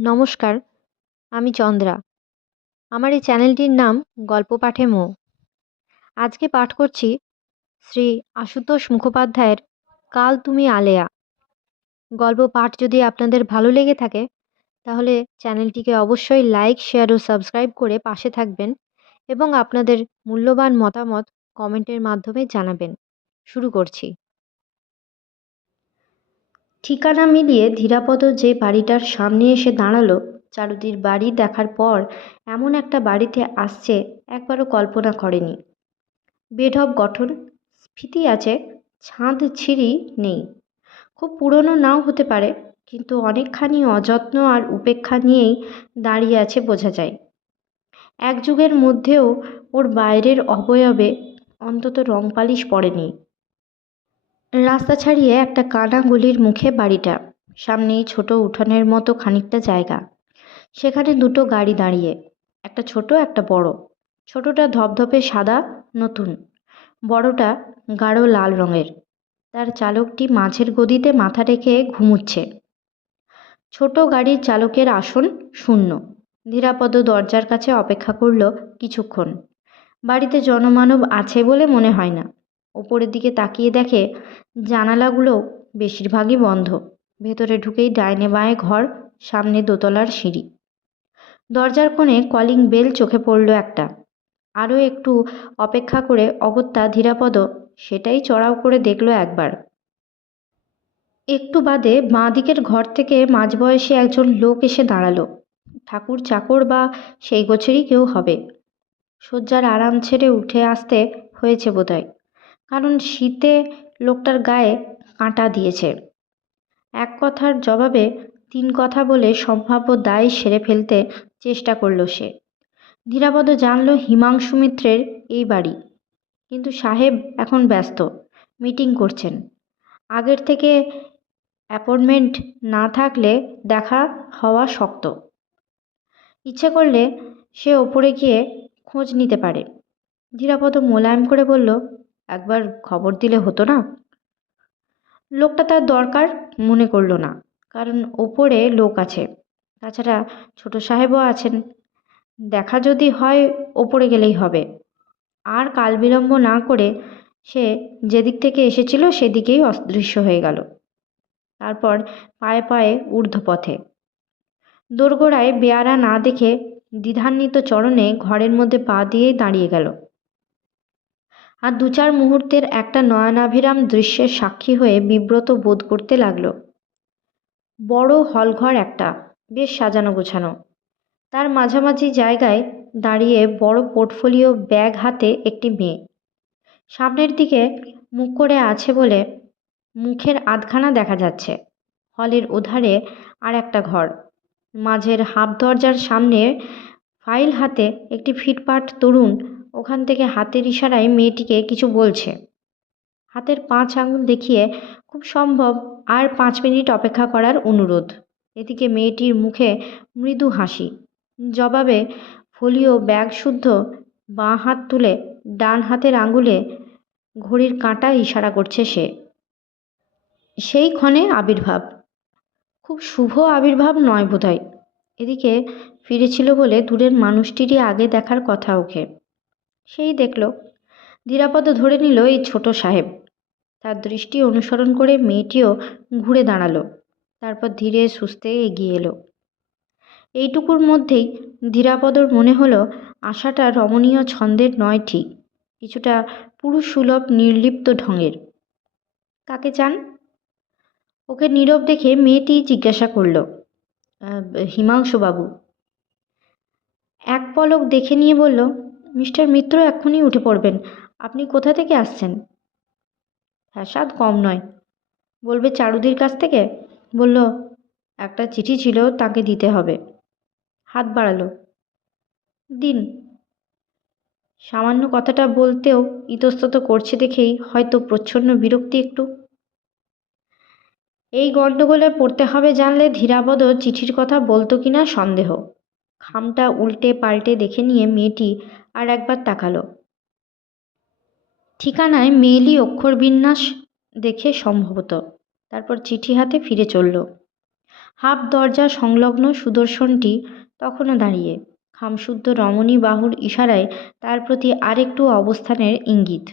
নমস্কার, আমি চন্দ্রা। আমার এই চ্যানেলটির নাম গল্প পাঠে মো। আজকে পাঠ করছি শ্রী আশুতোষ মুখোপাধ্যায়ের কাল তুমি আলেয়া। গল্প পাঠ যদি আপনাদের ভালো লেগে থাকে তাহলে চ্যানেলটিকে অবশ্যই লাইক, শেয়ার ও সাবস্ক্রাইব করে পাশে থাকবেন এবং আপনাদের মূল্যবান মতামত কমেন্টের মাধ্যমে জানাবেন। শুরু করছি। ঠিকানা মিলিয়ে ধীরাপদ যে বাড়িটার সামনে এসে দাঁড়ালো, চারুদির বাড়ি দেখার পর এমন একটা বাড়িতে আসছে একবারও কল্পনা করেনি। বেঢপ গঠন, স্ফীতি আছে, ছাদ ছিঁড়ি নেই। খুব পুরনো নাও হতে পারে, কিন্তু অনেকখানি অযত্ন আর উপেক্ষা নিয়েই দাঁড়িয়ে আছে বোঝা যায়। এক যুগের মধ্যেও ওর বাইরের অবয়বে অন্তত রং পালিশ পড়েনি। রাস্তা ছাড়িয়ে একটা কানা গলির মুখে বাড়িটা। সামনেই ছোট উঠানের মতো খানিকটা জায়গা। সেখানে দুটো গাড়ি দাঁড়িয়ে, একটা ছোট একটা বড়। ছোটটা ধপধপে সাদা, নতুন। বড়টা গাঢ় লাল রঙের। তার চালকটি মাঝের গদিতে মাথা রেখে ঘুমুচ্ছে। ছোট গাড়ির চালকের আসন শূন্য। ধীরাপদ দরজার কাছে অপেক্ষা করল কিছুক্ষণ। বাড়িতে জনমানব আছে বলে মনে হয় না। ওপরের দিকে তাকিয়ে দেখে জানালাগুলো বেশিরভাগই বন্ধ। ভেতরে ঢুকেই ডাইনে বাঁয়ে ঘর, সামনে দোতলার সিঁড়ি। দরজার কোণে কলিং বেল চোখে পড়ল একটা। আরও একটু অপেক্ষা করে অগত্যা ধীরাপদ সেটাই চড়াও করে দেখল একবার। একটু বাদে বাঁ দিকের ঘর থেকে মাঝবয়সী একজন লোক এসে দাঁড়ালো। ঠাকুর চাকর বা সেই গোছেরই কেউ হবে। শয্যার আরাম ছেড়ে উঠে আসতে হয়েছে বোধহয়, কারণ শীতে লোকটার গায়ে কাঁটা দিয়েছে। এক কথার জবাবে তিন কথা বলে সম্ভাব্য দায় সেরে ফেলতে চেষ্টা করল সে। ধীরাপদ জানল হিমাংশু মিত্রের এই বাড়ি, কিন্তু সাহেব এখন ব্যস্ত, মিটিং করছেন। আগের থেকে অ্যাপয়েন্টমেন্ট না থাকলে দেখা হওয়া শক্ত। ইচ্ছে করলে সে ওপরে গিয়ে খোঁজ নিতে পারে। ধীরাপদ মোলায়েম করে বলল, একবার খবর দিলে হতো না? লোকটা তার দরকার মনে করল না, কারণ ওপরে লোক আছে। তাছাড়া ছোট সাহেবও আছেন। দেখা যদি হয় ওপরে গেলেই হবে। আর কাল বিলম্ব না করে সে যেদিক থেকে এসেছিল সেদিকেই অদৃশ্য হয়ে গেল। তারপর পায়ে পায়ে ঊর্ধ্বপথে। দোরগোড়ায় বেয়ারা না দেখে দ্বিধান্বিত চরণে ঘরের মধ্যে পা দিয়েই দাঁড়িয়ে গেল। আর দু চার মুহূর্তের একটা নয়নাভিরাম দৃশ্যের সাক্ষী হয়ে বিব্রত বোধ করতে লাগল। বড় হলঘর একটা, বেশ সাজানো গোছানো। তার মাঝামাঝি জায়গায় দাঁড়িয়ে বড় পোর্টফোলিও ব্যাগ হাতে একটি মেয়ে। সামনের দিকে মুখ করে আছে বলে মুখের আধখানা দেখা যাচ্ছে। হলের ওধারে আর একটা ঘর। মাঝের হাফ দরজার সামনে ফাইল হাতে একটি ফিটফাট তরুণ ওখান থেকে হাতের ইশারায় মেয়েটিকে কিছু বলছে। হাতের 5 আঙুল দেখিয়ে খুব সম্ভব আর 5 মিনিট অপেক্ষা করার অনুরোধ। এদিকে মেয়েটির মুখে মৃদু হাসি। জবাবে ফোলিও ব্যাগ শুদ্ধ বাঁ হাত তুলে ডান হাতের আঙুলে ঘড়ির কাঁটা ইশারা করছে সে। সেই ক্ষণে আবির্ভাব। খুব শুভ আবির্ভাব নয় বোধহয়। এদিকে ফিরেছিল বলে দূরের মানুষটিরই আগে দেখার কথা ওকে। সেই দেখল। ধীরাপদ ধরে নিল এই ছোট সাহেব। তার দৃষ্টি অনুসরণ করে মেয়েটিও ঘুরে দাঁড়ালো। তারপর ধীরে সুস্থে এগিয়ে এলো। এইটুকুর মধ্যেই ধীরাপদর মনে হলো আশাটা রমণীয় ছন্দের নয় ঠিক, কিছুটা পুরুষসুলভ নির্লিপ্ত ঢঙের। কাকে চান? ওকে নীরব দেখে মেয়েটি জিজ্ঞাসা করল, হিমাংশুবাবু। এক পলক দেখে নিয়ে বলল, মিস্টার মিত্র এক্ষুনি উঠে পড়বেন। আপনি কোথা থেকে আসছেন? ফ্যাসাদ কম নয়। বলবে চারুদির কাছ থেকে। বলল একটা চিঠি ছিল, তাকে দিতে হবে। হাত বাড়ালো। দিন। সামান্য কথাটা বলতেও ইতস্তত করছে দেখেই হয়তো প্রচ্ছন্ন বিরক্তি একটু। এই গণ্ডগোলে পড়তে হবে জানলে ধীরাপদ চিঠির কথা বলতো কিনা সন্দেহ। খামটা উল্টে পাল্টে দেখে নিয়ে মেয়েটি আর একবার তাকালো। ঠিকানায় মেয়েলি অক্ষরবিন্যাস দেখে সম্ভবত। তারপর চিঠি হাতে ফিরে চলল। হাফ দরজা সংলগ্ন সুদর্শনটি তখনও দাঁড়িয়ে, খামশুদ্ধ রমণী বাহুর ইশারায় তার প্রতি আরেকটু অবস্থানের ইঙ্গিত।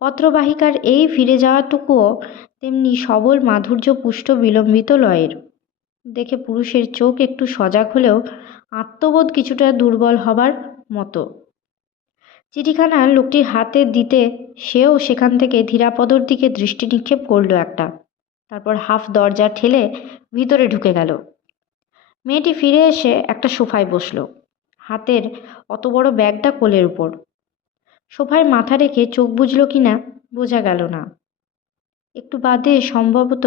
পত্রবাহিকার এই ফিরে যাওয়াটুকুও তেমনি সবল মাধুর্যপুষ্ট বিলম্বিত লয়ের। দেখে পুরুষের চোখ একটু সজাগ হলেও আত্মবোধ কিছুটা দুর্বল হবার মতো। চিঠিখানা লোকটির হাতে দিতে সেও সেখান থেকে ধীরাপদর দিকে দৃষ্টি নিক্ষেপ করল একটা, তারপর হাফ দরজা ঠেলে ভিতরে ঢুকে গেল। মেয়েটি ফিরে এসে একটা সোফায় বসল, হাতের অত বড় ব্যাগটা কোলের উপর। সোফায় মাথা রেখে চোখ বুঝল কিনা বোঝা গেল না। একটু বাদে সম্ভবত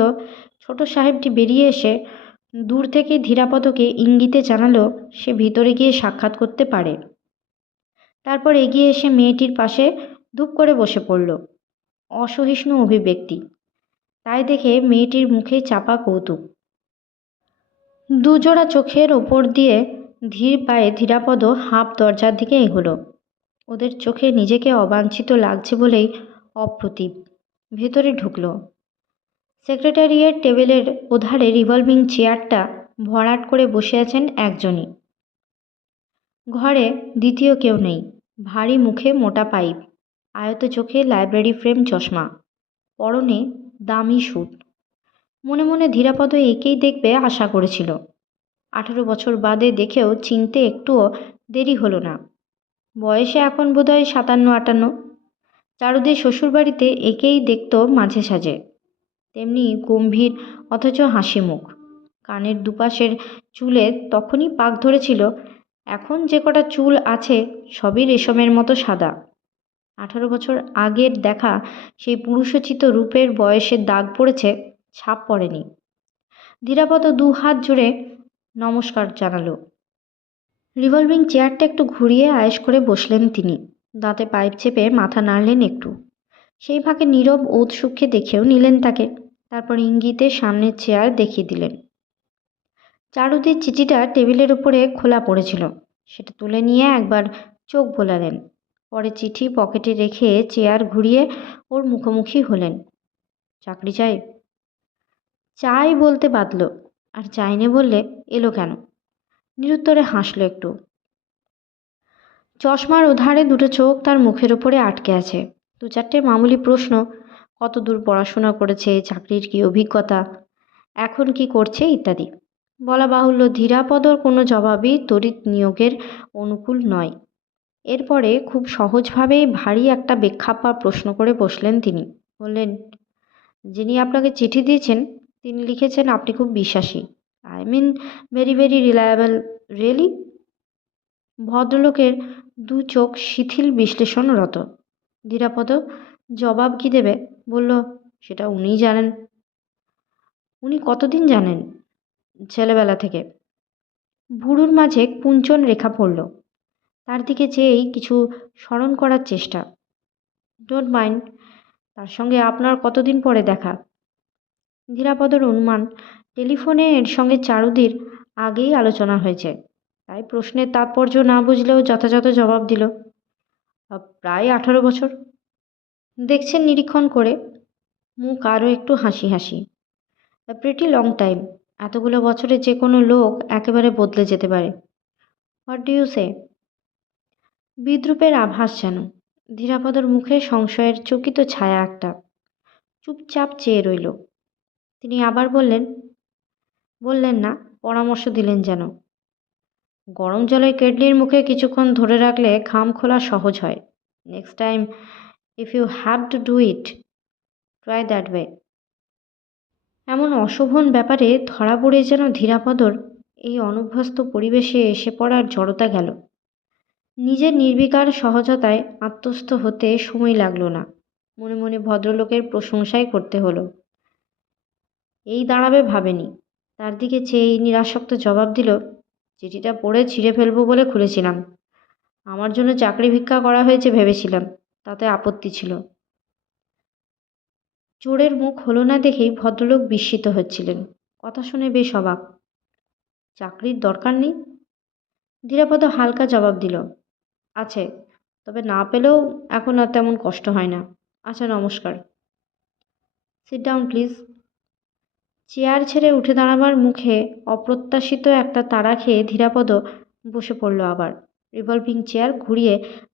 ছোট সাহেবটি বেরিয়ে এসে দূর থেকে ধীরাপদকে ইঙ্গিতে জানালো সে ভিতরে গিয়ে সাক্ষাৎ করতে পারে। তারপর এগিয়ে এসে মেয়েটির পাশে ধূপ করে বসে পড়ল। অসহিষ্ণু অভিব্যক্তি, তাই দেখে মেয়েটির মুখে চাপা কৌতুক। দুজোড়া চোখের ওপর দিয়ে ধীর পায়ে ধীরাপদ হাফ দরজার দিকে এগোলো। ওদের চোখে নিজেকে অবাঞ্ছিত লাগছে বলেই অপ্রতিভ ভেতরে ঢুকলো। সেক্রেটারিয়েট টেবিলের ওধারে রিভলভিং চেয়ারটা ভরাট করে বসে আছেন একজনই। ঘরে দ্বিতীয় কেউ নেই। ভারী মুখে মোটা পাইপ, আয়ত চোখে লাইব্রেরি ফ্রেম চশমা, পরনে দামি স্যুট। মনে মনে ধীরাপদ একেই দেখবে আশা করেছিল। 18 বছর বাদে দেখেও চিনতে একটুও দেরি হলো না। বয়সে এখন বোধহয় 57-58। চারুদের শ্বশুরবাড়িতে একেই দেখত মাঝে সাঝে। তেমনি গম্ভীর অথচ হাসি মুখ। কানের দুপাশের চুলে তখনই পাক ধরেছিল, এখন যে কটা চুল আছে সবই রেশমের মতো সাদা। 18 বছর আগের দেখা সেই পুরুষোচিত রূপের বয়সের দাগ পড়েছে, ছাপ পড়েনি। ধীরাপদ 2 হাত জুড়ে নমস্কার জানালো। রিভলভিং চেয়ারটা একটু ঘুরিয়ে আয়েশ করে বসলেন তিনি। দাঁতে পাইপ চেপে মাথা নাড়লেন একটু। সেই ফাঁকে নীরব ঔৎসুক্যে দেখেও নিলেন তাকে। তারপর ইঙ্গিতে সামনের চেয়ার দেখিয়ে দিলেন। চারুদের চিঠিটা টেবিলের উপরে খোলা পড়েছিল, সেটা তুলে নিয়ে একবার চোখ বোলালেন। পরে চিঠি পকেটে রেখে চেয়ার ঘুরিয়ে ওর মুখোমুখি হলেন। চাকরি চাই? চাই বলতে বাধল, আর চাইনে বললে এলো কেন? নিরুত্তরে হাসল একটু। চশমার ওধারে দুটো চোখ তার মুখের ওপরে আটকে আছে। 2-4টে মামুলি প্রশ্ন, কত দূর পড়াশোনা করেছে, চাকরির কি অভিজ্ঞতা, এখন কি করছে ইত্যাদি। বলা বাহুল্য ধীরাপদর কোনো জবাবই তড়িৎ নিয়োগের অনুকূল নয়। এরপরে খুব সহজভাবেই ভারী একটা বেখ্যাপা প্রশ্ন করে বসলেন তিনি। বললেন, যিনি আপনাকে চিঠি দিয়েছেন তিনি লিখেছেন আপনি খুব বিশ্বাসী। I mean very very reliable. Really? ভদ্রলোকের 2 চোখ শিথিল বিশ্লেষণরত। ধীরাপদ জবাব কি দেবে, বলল, সেটা উনিই জানেন। উনি কতদিন জানেন? ছেলেবেলা থেকে। ভুরুর মাঝে কুঞ্চন রেখা পড়ল। তার দিকে চেয়েই কিছু স্মরণ করার চেষ্টা। ডোন্ট মাইন্ড, তার সঙ্গে আপনার কতদিন পরে দেখা? ধীরাপদর অনুমান টেলিফোনে এর সঙ্গে চারুদির আগেই আলোচনা হয়েছে, তাই প্রশ্নের তাৎপর্য না বুঝলেও যথাযথ জবাব দিল। প্রায় 18 বছর। দেখছেন নিরীক্ষণ করে? মুখ আরও একটু হাসি হাসি। Pretty long time. এতগুলো বছরে যে কোনো লোক একেবারে বদলে যেতে পারে। হোয়াট ডু ইউ সে? বিদ্রূপের আভাস যেন। ধীরাপদর মুখে সংশয়ের চকিত ছায়া একটা। চুপচাপ চেয়ে রইল। তিনি আবার বললেন না, পরামর্শ দিলেন যেন। গরম জলের কেটলির মুখে কিছুক্ষণ ধরে রাখলে খাম খোলা সহজ হয়। Next time if you have to do it, try that way. এমন অশোভন ব্যাপারে ধরা পড়ে যেন ধীরাপদর এই অনভ্যস্ত পরিবেশে এসে পড়ার জড়তা গেল। নিজের নির্বিকার সহজতায় আত্মস্থ হতে সময় লাগল না। মনে মনে ভদ্রলোকের প্রশংসাই করতে হলো। এই দাঁড়াবে ভাবেনি। তার দিকে চেয়েই নিরাসক্ত জবাব দিল, চিঠিটা পড়ে ছিঁড়ে ফেলবো বলে খুলেছিলাম। আমার জন্য চাকরি ভিক্ষা করা হয়েছে ভেবেছিলাম, তাতে আপত্তি ছিল। চোরের মুখ হলো না দেখেই ভদ্রলোক বিস্মিত হচ্ছিলেন। কথা শুনে বেশ অবাক। চাকরির দরকার নেই? ধীরাপদ হালকা জবাব দিল, আছে, তবে না পেলেও এখন আর তেমন কষ্ট হয় না। আচ্ছা, নমস্কার। Sit down please. চেয়ার ছেড়ে উঠে দাঁড়াবার মুখে অপ্রত্যাশিত একটা তাড়া খেয়ে ধীরাপদ বসে পড়ল আবার। রিভলভিং চেয়ার ঘুরিয়ে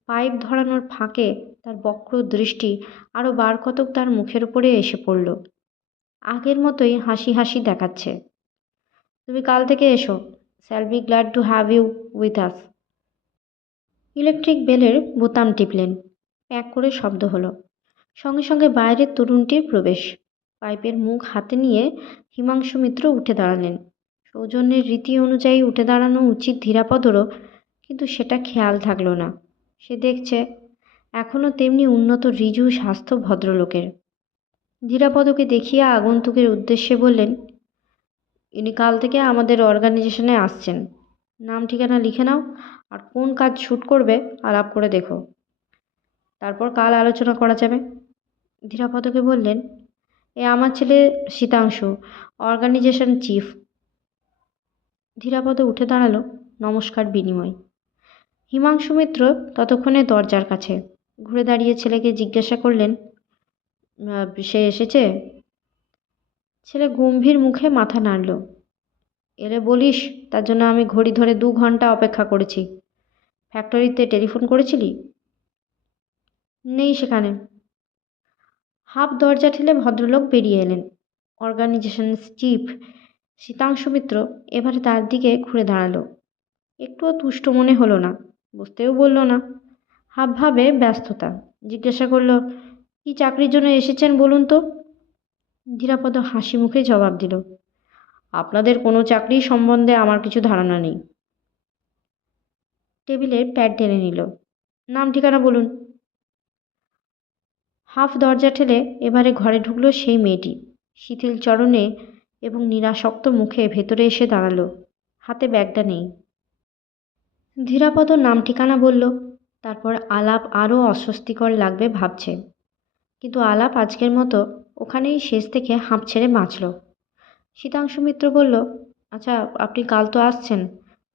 পাইপ ধরানোর ফাঁকে তার বক্র দৃষ্টি আরও বার কতক তার মুখের উপরে এসে পড়ল। আগের মতোই হাসি হাসি দেখাচ্ছে। তুমি কাল থেকে এসো। Shall be glad to have you with us. Electric বেলের বোতাম টিপলেন। প্যাক করে শব্দ হলো। সঙ্গে সঙ্গে বাইরের তরুণটির প্রবেশ। পাইপের মুখ হাতে নিয়ে হিমাংশু মিত্র উঠে দাঁড়ালেন। সৌজন্যের রীতি অনুযায়ী উঠে দাঁড়ানো উচিত ধীরাপদরও, কিন্তু সেটা খেয়াল থাকলো না। সে দেখছে এখনও তেমনি উন্নত ঋজু স্বাস্থ্য ভদ্রলোকের। ধীরাপদকে দেখিয়া আগন্তুকের উদ্দেশ্যে বললেন, ইনি কাল থেকে আমাদের অর্গানাইজেশনে আসছেন। নাম ঠিকানা লিখে নাও, আর কোন কাজ শ্যুট করবে আলাপ করে দেখো, তারপর কাল আলোচনা করা যাবে। ধীরাপদকে বললেন, এ আমার ছেলে শীতাংশু, অর্গানাইজেশন চিফ। ধীরাপদ উঠে দাঁড়ালো, নমস্কার বিনিময়। হিমাংশু মিত্র ততক্ষণে দরজার কাছে ঘুরে দাঁড়িয়ে ছেলেকে জিজ্ঞাসা করলেন, সে এসেছে? ছেলে গম্ভীর মুখে মাথা নাড়ল। এলে বলিস, তার জন্য আমি ঘড়ি ধরে 2 ঘন্টা অপেক্ষা করেছি। ফ্যাক্টরিতে টেলিফোন করেছিলি? নেই সেখানে। হাফ দরজা ঠেলে ভদ্রলোক বেরিয়ে এলেন। অর্গানাইজেশন চিফ শীতাংশু মিত্র এবারে তার দিকে ঘুরে দাঁড়ালো। একটুও তুষ্ট মনে হলো না, বুঝতেও বলল না। হাবভাবে ব্যস্ততা। জিজ্ঞাসা করলো, কি চাকরির জন্য এসেছেন বলুন তো? ধীরাপদ হাসি মুখে জবাব দিল, আপনাদের কোনো চাকরি সম্বন্ধে আমার কিছু ধারণা নেই। টেবিলের প্যাড টেনে নিল। নাম ঠিকানা বলুন। হাফ দরজা ঠেলে এবারে ঘরে ঢুকলো সেই মেয়েটি, শিথিল চরণে এবং নিরাসক্ত মুখে ভেতরে এসে দাঁড়ালো। হাতে ব্যাগটা নেই। ধীরাপদ নাম ঠিকানা বলল। তারপর আলাপ আরও অস্বস্তিকর লাগবে ভাবছে, কিন্তু আলাপ আজকের মতো ওখানেই শেষ থেকে হাঁপ ছেড়ে বাঁচল। শীতাংশু মিত্র বলল, আচ্ছা আপনি কাল তো আসছেন,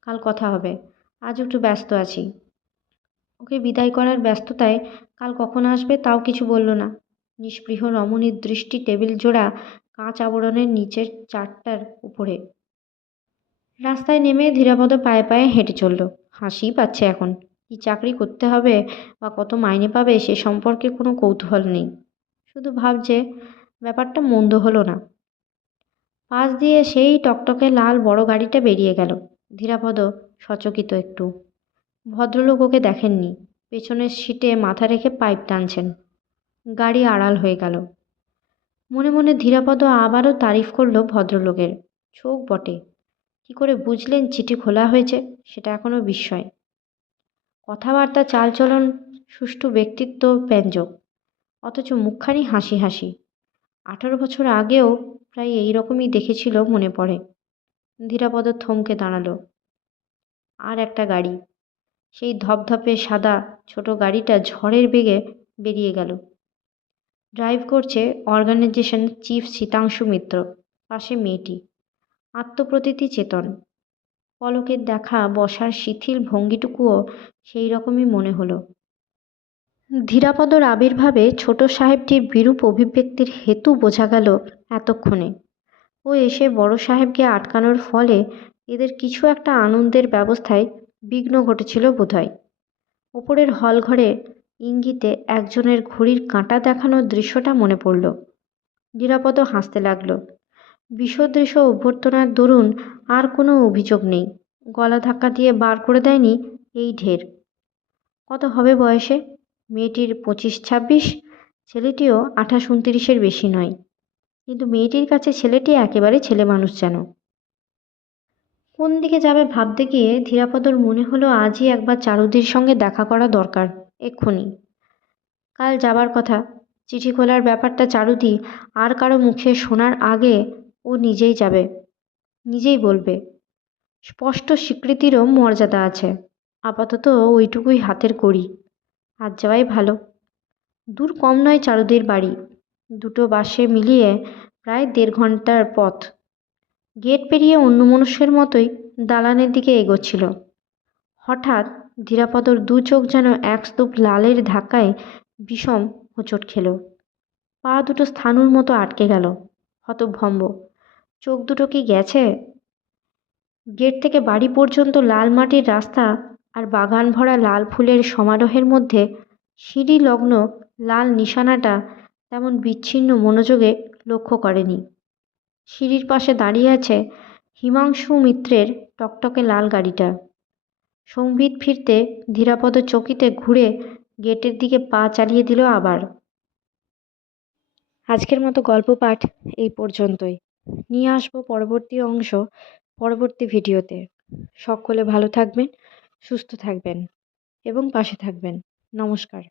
কাল কথা হবে। আজ একটু ব্যস্ত আছি। ওকে বিদায় করার ব্যস্ততায় কাল কখন আসবে তাও কিছু বলল না। নিস্পৃহ রমণীর দৃষ্টি টেবিল জোড়া কাঁচ আবরণের নিচের চারটার উপরে। রাস্তায় নেমে ধীরাপদ পায়ে পায়ে হেঁটে চলল। হাসিই পাচ্ছে এখন। কি চাকরি করতে হবে বা কত মাইনে পাবে সে সম্পর্কে কোনো কৌতূহল নেই। শুধু ভাবছে ব্যাপারটা মন্দ হলো না। পাশ দিয়ে সেই টকটকে লাল বড় গাড়িটা বেরিয়ে গেল। ধীরাপদ সচকিত একটু। ভদ্রলোক ওকে দেখেননি। পেছনের সিটে মাথা রেখে পাইপ টানছেন। গাড়ি আড়াল হয়ে গেল। মনে মনে ধীরাপদ আবারও তারিফ করল ভদ্রলোকের। চোখ বটে। কি করে বুঝলেন চিঠি খোলা হয়েছে সেটা এখনও বিস্ময়। কথাবার্তা চালচলন সুষ্ঠু, ব্যক্তিত্ব ব্যঞ্জক, অথচ মুখখানি হাসি হাসি। 18 বছর আগেও প্রায় এই রকমই দেখেছিল মনে পড়ে। ধীরাপদ থমকে দাঁড়ালো। আর একটা গাড়ি, সেই ধপধপে সাদা ছোট গাড়িটা ঝড়ের বেগে বেরিয়ে গেল। ড্রাইভ করছে অর্গানাইজেশন চিফ শীতাংশু মিত্র। পাশে মেয়েটি, আত্মপ্রতীতি চেতন। পলকের দেখা বসার শিথিল ভঙ্গিটুকুও সেই রকমই মনে হলো। ধীরাপদর আবির্ভাবে ছোট সাহেবটির বিরূপ অভিব্যক্তির হেতু বোঝা গেল এতক্ষণে। ও এসে বড় সাহেবকে আটকানোর ফলে এদের কিছু একটা আনন্দের ব্যবস্থায় বিঘ্ন ঘটেছিল বোধহয়। ওপরের হলঘরে ইঙ্গিতে একজনের ঘড়ির কাঁটা দেখানোর দৃশ্যটা মনে পড়ল। ধীরাপদ হাসতে লাগল। বিষদৃশ অভ্যর্থনার দরুন আর কোনো অভিযোগ নেই। গলা ধাক্কা দিয়ে বার করে দেয়নি এই ঢের। কত হবে বয়সে? মেয়েটির 25-26, ছেলেটিও 28-29-এর বেশি নয়। কিন্তু মেয়েটির কাছে ছেলেটি একেবারে ছেলে মানুষ যেন। কোন দিকে যাবে ভাবতে গিয়ে ধীরাপদর মনে হলো আজই একবার চারুদির সঙ্গে দেখা করা দরকার, এক্ষুনি। কাল যাবার কথা। চিঠি খোলার ব্যাপারটা চারুদি আর কারো মুখে শোনার আগে ও নিজেই যাবে, নিজেই বলবে। স্পষ্ট স্বীকৃতিরও মর্যাদা আছে। আপাতত ওইটুকুই হাতের কড়ি। আজ যাওয়াই ভালো। দূর কম নয় চারুদির বাড়ি। দুটো বাসে মিলিয়ে প্রায় 1.5 ঘন্টার পথ। গেট পেরিয়ে অন্যমনস্কের মতোই দালানের দিকে এগোচ্ছিল। হঠাৎ ধীরাপদর 2 চোখ যেন এক স্তূপ লালের ধাক্কায় বিষম হোঁচট খেল। পা দুটো স্থাণুর মতো আটকে গেল। হতভম্ব। চোখ দুটো কি গেছে? গেট থেকে বাড়ি পর্যন্ত লাল মাটির রাস্তা আর বাগান ভরা লাল ফুলের সমারোহের মধ্যে সিঁড়ি লগ্ন লাল নিশানাটা তেমন বিচ্ছিন্ন মনোযোগে লক্ষ্য করেনি। সিঁড়ির পাশে দাঁড়িয়ে আছে হিমাংশু মিত্রের টকটকে লাল গাড়িটা। সংবিত ফিরতে ধীরাপদ চকিতে ঘুরে গেটের দিকে পা চালিয়ে দিল আবার। আজকের মতো গল্প পাঠ এই পর্যন্তই। নিয়ে আসবো পরবর্তী অংশ পরবর্তী ভিডিওতে। সকলে ভালো থাকবেন, সুস্থ থাকবেন এবং পাশে থাকবেন। নমস্কার।